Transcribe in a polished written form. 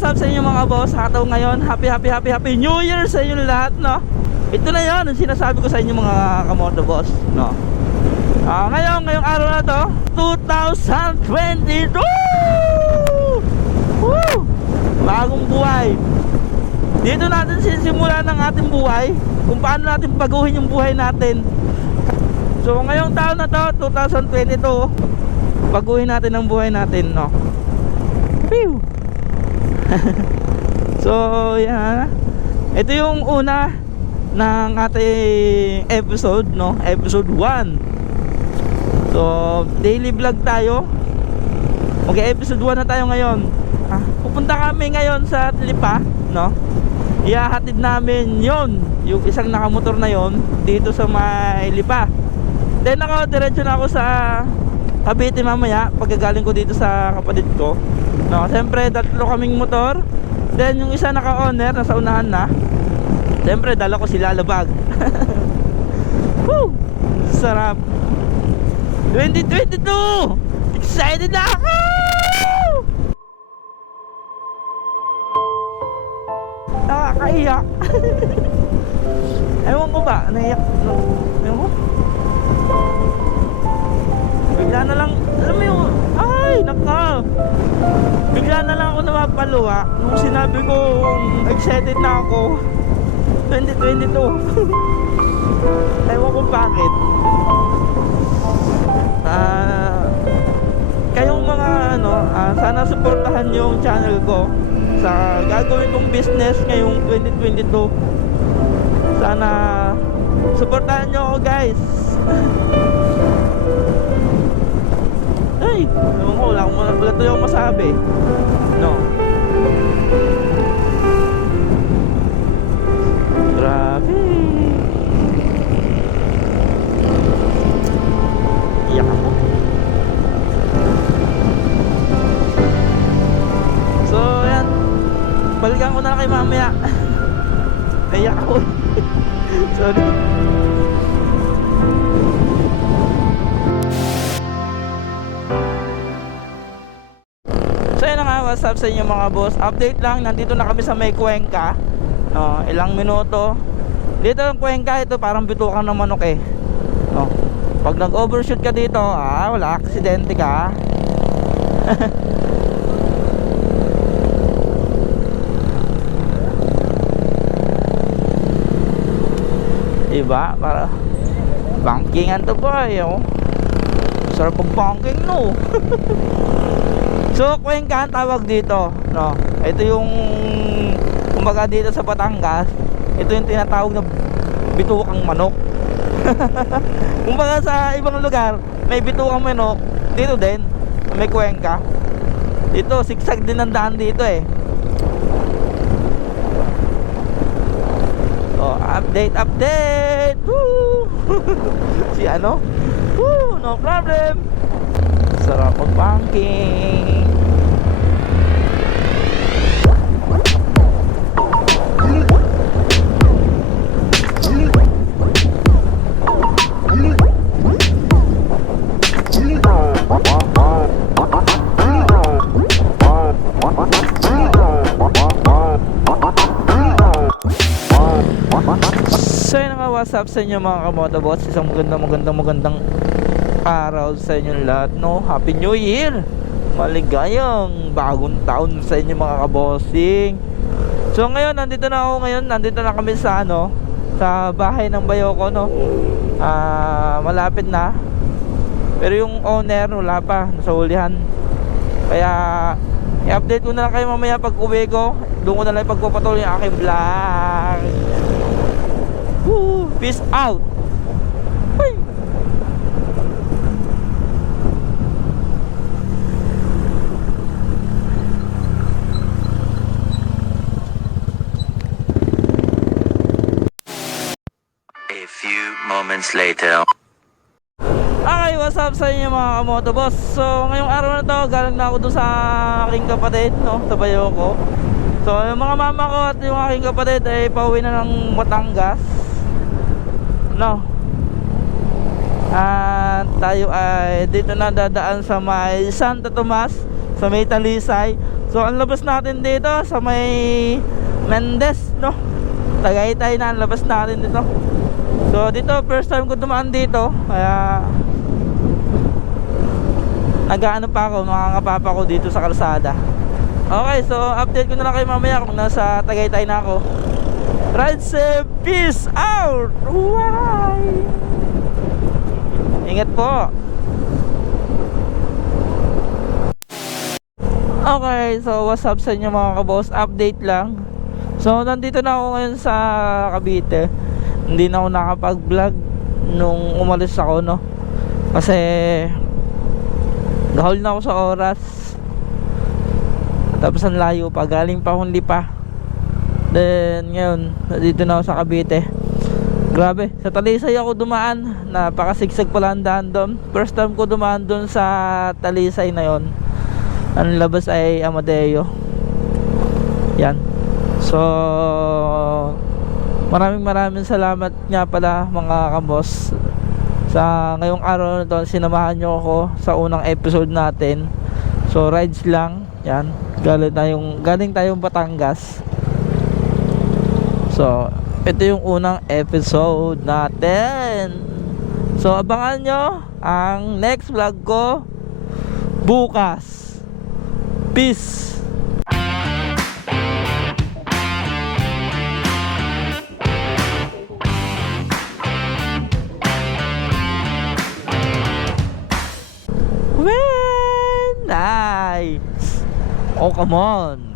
what's up sa inyo mga boss? Hataw ngayon, happy New Year sa inyo lahat, no? Ito na yun, ang sinasabi ko sa inyo mga kamoto boss, no? Ngayong araw na to 2022! Woo! Bagong buhay. Dito natin sisimulan ng ating buhay, kung paano natin baguhin yung buhay natin. So ngayong taon na to 2022, baguhin natin ang buhay natin, no? Pew! So yan, ito yung una ng ating episode, no? Episode 1. So daily vlog tayo. Mag-episode 1 na tayo ngayon. Pupunta kami ngayon sa Lipa, no? Ihahatid namin yon, yung isang nakamotor na yon, dito sa may Lipa. Then ako, diretso na ako sa Cavite mamaya, pagkagaling ko dito sa kapatid ko, no? Siyempre, tatlo kaming motor. Then yung isa naka-owner, nasa unahan na. Siyempre, dala ko si Lalabag. Woo! Sarap. 2022! Excited na ako! Nakakaiyak. Ewan ko ba, naiyak. Ewan ko. Bigla na lang, alam mo yung, ay, naka. Bigla na lang ako napapaluwa nung sinabi ko excited na ako. 2022. Ewan ko bakit. Kayong mga sana suportahan yung channel ko sa gagawin kong business ngayong 2022. Sana suportahan nyo ako, guys. Ay, ewan ko, wala akong masabi, no? Grabe. Iyak ako. So yan, balikan ko na lang kay mamaya. Iyak ako. Sorry. So yun na nga, what's up sa inyo mga boss? Update lang, nandito na kami sa may Cuenca, no, ilang minuto. Dito ang Cuenca, ito parang bitukan ng manok eh, no. Pag nag-overshoot ka dito, wala, aksidente ka. Diba? Para bankingan to boy, oh. Sarap pag banking, no. So Cuenca ang tawag dito, no. Ito yung kumbaga dito sa Batangas, ito yung tinatawag na bitukang manok. Kumbaga sa ibang lugar may bitukang manok, dito din may Cuenca. Dito sigsag din ang daan dito eh. So update. Woo! Si ano? Woo! No problem. Sarap ang banking. So yun nga, what's up sa inyo mga kamotobots? Isang magandang araw sa inyo lahat, no? Happy New Year! Maligayang bagong taon sa inyo mga kabossing. So ngayon, nandito na kami sa sa bahay ng bayo ko, no? Malapit na. Pero yung owner wala pa, nasa hulihan. Kaya i-update ko na lang kayo mamaya pag uwi ko. Doon ko na lang pagpapatuloy yung aking vlog. Woo! Peace out. Bye. A few moments later. Okay, what's up sa inyo mga kamoto boss? So ngayong araw na to, galing na ako doon sa aking kapatid, no, sa bayo ko. So yung mga mama ko at yung aking kapatid ay pauwi na ng Batangas, no. At tayo ay dito na dadaan sa may Santa Tomas sa may Talisay. So ang labas natin dito sa may Mendez, no? Tagaytay na ang labas natin dito. So dito first time ko dumaan dito, kaya nag-aano pa ako, makangapapa ko dito sa kalsada. Okay, so update ko na lang kayo mamaya kung nasa Tagaytay na ako. Ride safe, peace out. Bye. Ingat po. Okay, so what's up sa inyo mga kaboss? Update lang. So nandito na ako ngayon sa Cavite. Hindi na ako nakapag-vlog nung umalis ako, no? Kasi gahol na ako sa oras. Tapos ang layo pa, galing pa akong Lipa. Then ngayon, dito na ako sa Cavite. Grabe, sa Talisay ako dumaan. Napakasigsag pala ang daan doon. First time ko dumaan doon sa Talisay na yon. Ang labas ay Amadeo. Yan. So maraming salamat nga pala mga kabos sa ngayong araw na to. Sinamahan nyo ako sa unang episode natin. So rides lang. Yan, galing tayong Batangas. So ito yung unang episode natin. So abangan nyo ang next vlog ko bukas. Peace. Nice. Oh, come on.